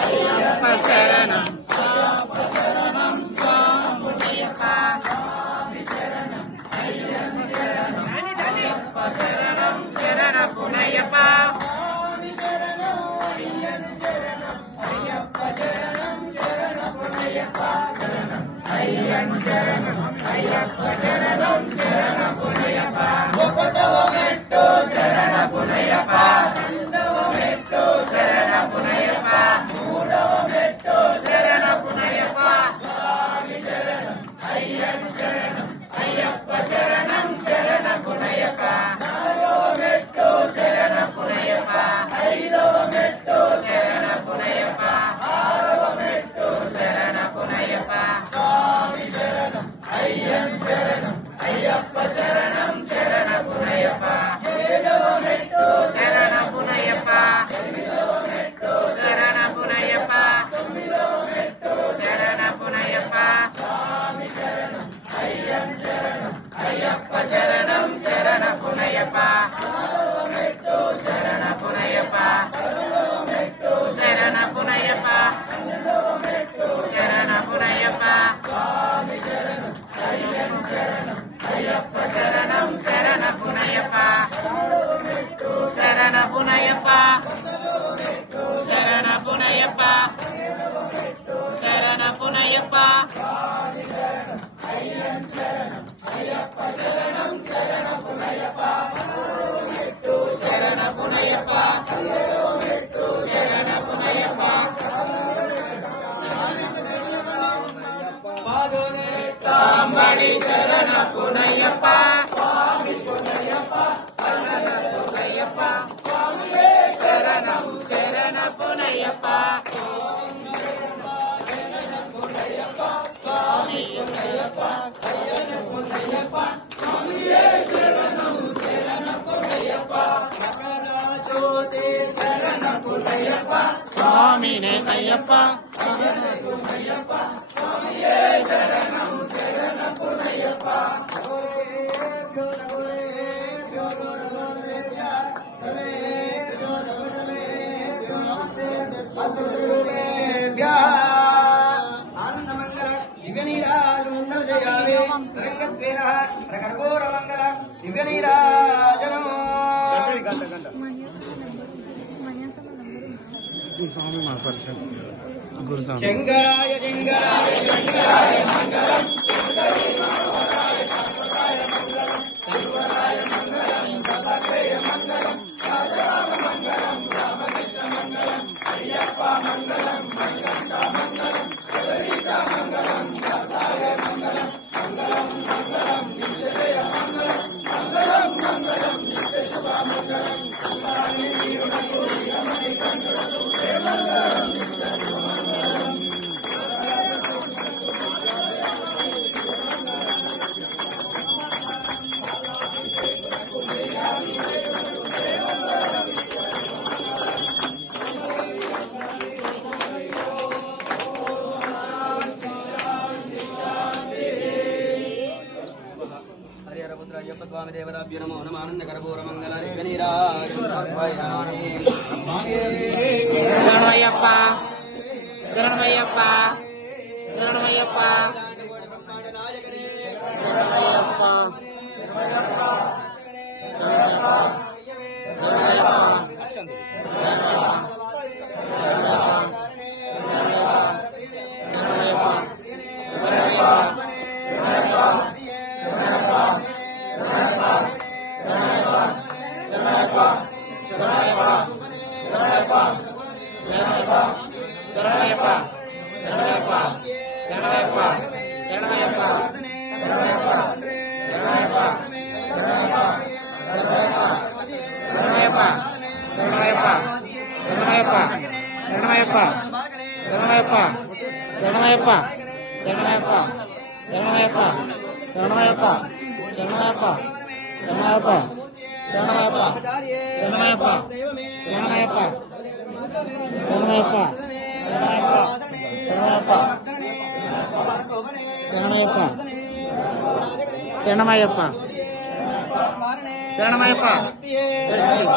అయ్యప్ప శరణం స్వామి శరణం స్వామయ్యప్ప అయ్యప్ప శరణం శరణపునయ్యప్ప ఒకటవ మెట్టు శరణపునయ్యప్ప రెండవ మెట్టు శరణపునయ్యప్ప మూడవ మెట్టు శరణపునయ్యప్ప స్వామి శరణం అయ్యప్ప శరణం అయ్యప్ప శరణం శరణపునయ్యప్ప నాలుగవ మెట్టు శరణపునయ్యప్ప ఐదవ మెట్టు శరణపునయ్యప్ప ఆరవ మెట్టు శరణపునయ్యప్ప స్వామి శరణం అయ్యప్ప శరణం అయ్యప్ప శరణం శరణపునయ్యప్ప ఏడవ మెట్టు శరణపునయ్యప్ప ఎనిమిదవ మెట్టు శరణపునయ్యప్ప తొమ్మిదవ మెట్టు శరణపునయ్యప్ప స్వామి శరణం అయ్యప్ప శరణం అయ్యప్ప శరణం శరణపునయ్యప్ప ఆరవ మెట్టు శరణపునయ్యప్ప పదవ మెట్టు శరణపునయ్యప్ప పన్నెండవ మెట్టు శరణపునయ్యప్ప స్వామి శరణం అయ్యప్ప శరణం అయ్యప్ప శరణం శరణపునయ్యప్ప శరణపునయ్యప్ప శరణపునయ్యప్ప శరణపునయ్యప్ప అయ్యప్ప శరణం శరణపునయ్యప్ప శరణపునయ్యప్ప శరణపునయ్యప్ప పాంబడి శరణపునయ్యప్ప స్వామి పునయ్యప్ప శరణపునయ్యప్ప స్వామియే శరణం శరణపునయ్యప్ప శరణపునయ్యప్ప స్వామి పునయ్యప్ప శరణపునయ్యప్ప స్వామియే శరణం శరణపునయ్యప్ప మకర జ్యోతి శరణపునయ్యప్ప స్వామినే అయ్యప్ప శరణపునయ్యప్ప స్వామియే శరణం శరణపునయ్యప్ప ఆనందమంగళ దివ్య నీరాజనం స్వామి మా పరిచయం గురుస్వామి శంకరాయ శంకరాయ శంకరాయ మంగళం శంకరాయ మంగళం సర్వత్రేయ మంగళం రాజామ మంగళం రామకృష్ణ మంగళం అయ్యప్ప మంగళం మంగళ మంగళం జగదీశ మంగళం దాసాయ మంగళం మంగళం మంగళం నిత్యజయ మంగళం మంగళం మంగళం నిత్య శుభ మంగళం సుమాని వీరునకు రమణి కంఠులకు మంగళం నిత్య శుభ మంగళం హరిహరపుత్ర అయ్యప్ప స్వామి దేవతాభ్యో నమో నమ ఆనందకరపూర మంగళ శరణమయ్యప్ప శరణమయ్యప్ప శరణమయ్యప్ప శరణమయ్యప్ప శరణమయ్యప్ప శరణమయ్యప్ప